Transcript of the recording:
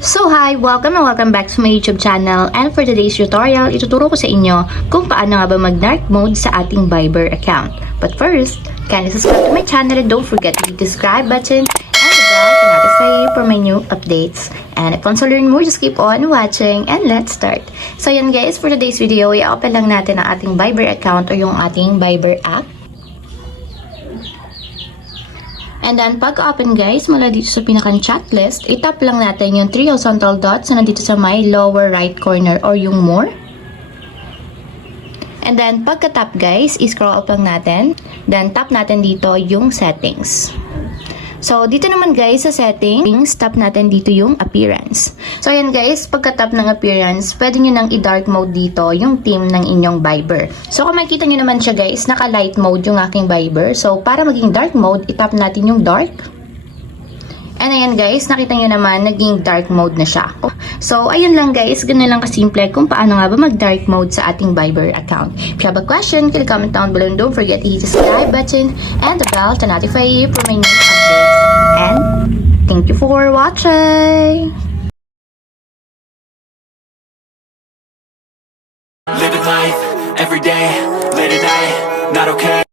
So hi! Welcome and welcome back to my YouTube channel, and for today's tutorial, ituturo ko sa inyo kung paano nga ba mag-dark mode sa ating Viber account. But first, kindly subscribe to my channel and don't forget to hit the subscribe button and the bell to notify you for my new updates. And if you want to learn more, just keep on watching and let's start. So yan guys, for today's video, i-open lang natin ang ating Viber account o yung ating Viber app. And then, pag-open guys, mula dito sa pinakang chat list, itap lang natin yung 3 horizontal dots na nandito sa may lower right corner or yung more. And then, pagka-tap guys, i-scroll up lang natin. Then, tap natin dito yung settings. So, dito naman guys sa settings, tap natin dito yung appearance. So, ayan guys, pagka-tap ng appearance, pwede nyo nang i-dark mode dito yung theme ng inyong Viber. So, kung makikita nyo naman siya guys, naka-light mode yung aking Viber. So, para maging dark mode, itap natin yung dark. And ayan guys, nakita nyo naman, naging dark mode na siya. So, ayun lang guys, ganun lang kasimple kung paano nga ba mag-dark mode sa ating Viber account. If you have a question, click comment down below and don't forget to hit the subscribe button and the bell to notify you for my new updates. And thank you for watching! Living life, every day, late at night, not okay.